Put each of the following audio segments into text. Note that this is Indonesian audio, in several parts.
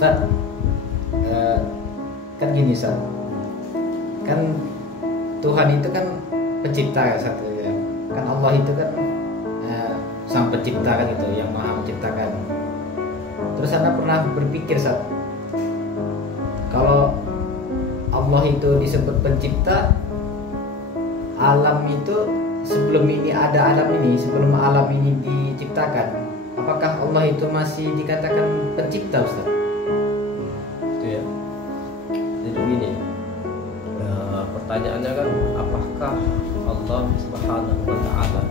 Ustaz, kan gini Ustaz, kan Tuhan itu kan pencipta ya satu ya. Kan Allah itu kan sang pencipta kan gitu, yang maha menciptakan. Terus Anda pernah berpikir Ustaz, kalau Allah itu disebut pencipta, alam itu sebelum ini ada alam ini, sebelum alam ini diciptakan, apakah Allah itu masih dikatakan pencipta Ustaz? Itu ya. Jadi begini, pertanyaannya kan, apakah Allah Subhanahu wa Ta'ala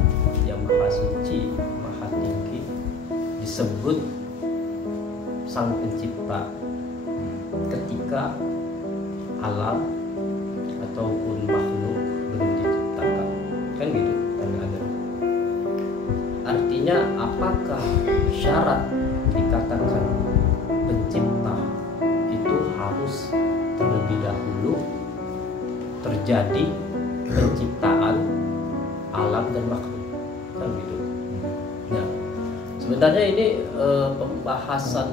yang maha suci, maha tinggi disebut sang pencipta ketika alam ataupun makhluk belum diciptakan? Kan gitu pertanyaannya. Artinya apakah syarat dikatakan pencipta itu harus terlebih dahulu terjadi penciptaan alam dan makhluk? Kan gitu. Nah, sebenarnya ini pembahasan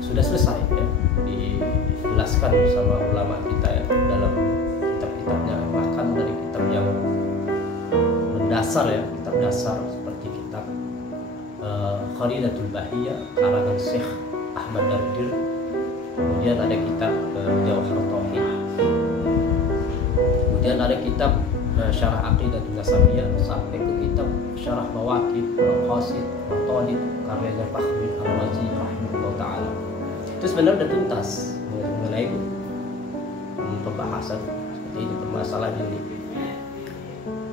sudah selesai ya, dijelaskan sama ulama kita ya dalam kitab-kitabnya, bahkan dari kitab yang mendasar ya, kitab dasar seperti kitab Kharidatul Bahiyah karangan Syekh Ahmad Dardir, kemudian ada kitab Jawhar Tauhid, kemudian ada kitab Syarah Aqidatul Nasabiyah, sampai ke kitab Syarah Mawaqif Maqasid Maqasid karyanya Fakhruddin Ar-Razi rahimahullah taala. Itu sebenarnya sudah tuntas mengenai pembahasan seperti ini, permasalahan ini.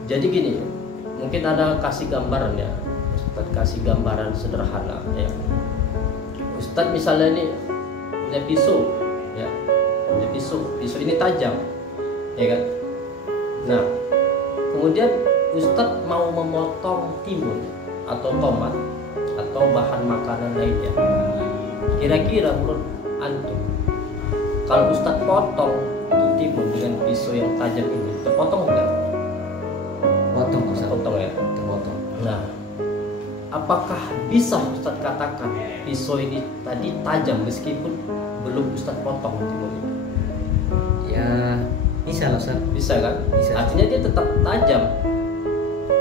Jadi gini, mungkin ada kasih gambaran ya, Ustaz kasih gambaran sederhana ya. Ustaz misalnya ini punya pisau ya, punya pisau ini tajam ya kan. Nah, kemudian Ustaz mau memotong timun atau tomat atau bahan makanan lainnya. Kira-kira menurut antum, kalau Ustaz potong itu timun dengan pisau yang tajam ini, terpotong enggak? Potong Ustaz. Potong ya, Terpotong. Nah, apakah bisa Ustaz katakan pisau ini tadi tajam meskipun belum Ustaz potong timun ini? Ya bisa lah Ustaz. Bisa kan? Bisa. Artinya dia tetap tajam,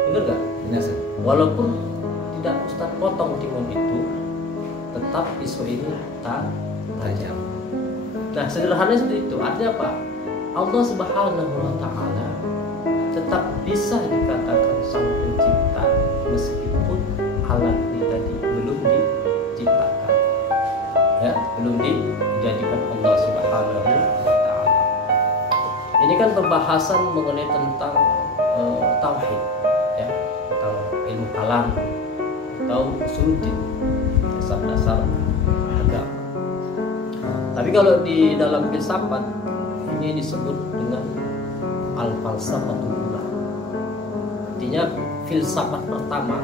bener gak? Benar Ustaz. Walaupun tidak Ustaz potong timun itu, tetap pisau ini tajam. Nah, sederhananya seperti itu. Artinya apa? Allah Subhanahu wa Ta'ala tetap bisa dikatakan sang pencipta meskipun alat ini tadi belum diciptakan ya, belum dijadikan Allah Subhanahu wa Ta'ala. Ini kan pembahasan mengenai tentang tauhid ya, tentang ilmu kalam atau usuluddin, dasar-dasar agama. Tapi kalau di dalam filsafat ini disebut dengan al-falsafatul ula. Artinya filsafat pertama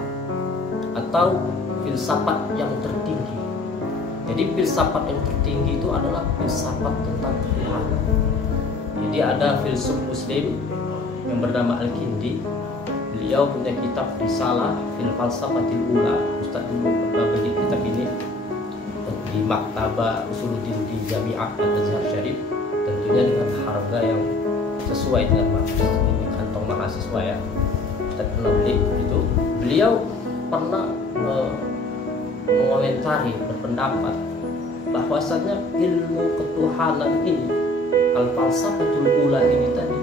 atau filsafat yang tertinggi. Jadi filsafat yang tertinggi itu adalah filsafat tentang Tuhan. Jadi ada filsuf muslim yang bernama Al-Kindi. Beliau punya kitab Risalah fil Falsafatil Ula. Ustaz dulu pernah beli kitab ini di Maktabah Usuluddin di Jami'ah Al-Azhar Syarif, tentunya dengan harga yang sesuai dengan ini kantong mahasiswa ya. Ustaz pernah beli itu. Beliau pernah mengomentari, berpendapat bahwasannya ilmu ketuhanan ini, al-falsafatul ula ini tadi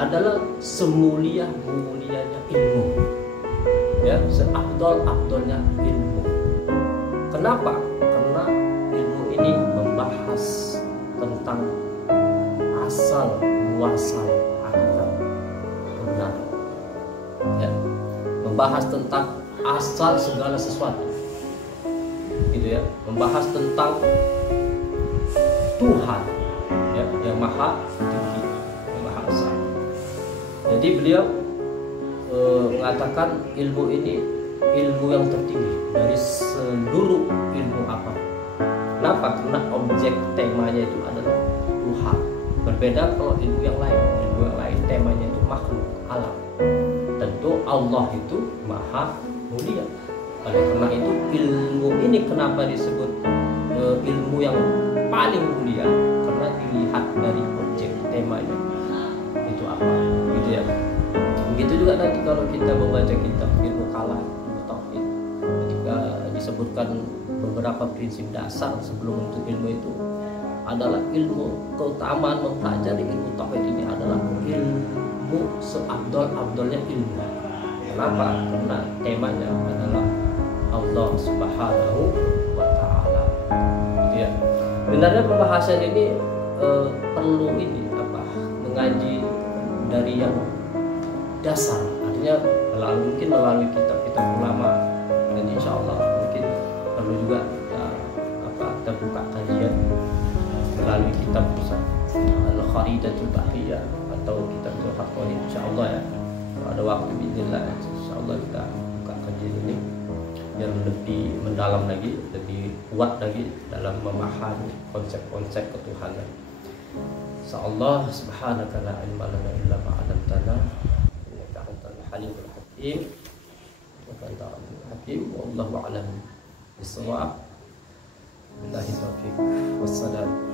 adalah semulia-mulianya ilmu ya, seafdol-afdolnya ilmu. Kenapa? Karena ilmu ini membahas tentang asal muasal hakikat kebenaran ya, membahas tentang asal segala sesuatu gitu ya, membahas tentang Tuhan ya, yang maha tinggi, yang maha esa. Jadi beliau mengatakan ilmu ini ilmu yang tertinggi dari seluruh ilmu apa. Kenapa? Karena objek temanya itu adalah Tuhan. Berbeda kalau ilmu yang lain temanya itu makhluk, alam. Tentu Allah itu maha mulia. Oleh karena itu ilmu ini kenapa disebut ilmu yang paling mulia karena dilihat dari objek temanya itu apa, gitu ya. Begitu juga nanti kalau kita membaca kitab ilmu kalam, ilmu tauhid, ketika disebutkan beberapa prinsip dasar sebelum untuk ilmu itu adalah ilmu keutamaan mempelajari ilmu tauhid ini adalah ilmu seabdol-abdolnya ilmu. Kenapa? Karena temanya adalah Allah Subhanahu wa Ta'ala. Gitu ya. Sebenarnya pembahasan ini perlu ini apa? Mengaji dari yang dasar, artinya mungkin melalui kitab-kitab ulama, dan insya Allah mungkin perlu juga kita buka kajian melalui kitab Al-Kharidatul Bahriyah atau kitab Al-Fatwa, insya Allah ya. Kalau ada waktu bismillah, insya Allah kita buka kajian ini biar lebih mendalam lagi, lebih kuat lagi dalam memahami konsep-konsep ketuhanan. Insyaallah, subhanaka la ilma lana illa ma 'allamtana innaka antal halimul hakim wa anta alimul hakim wallahu a'lam bis-shawab. Billahi taufiq. Wassalam.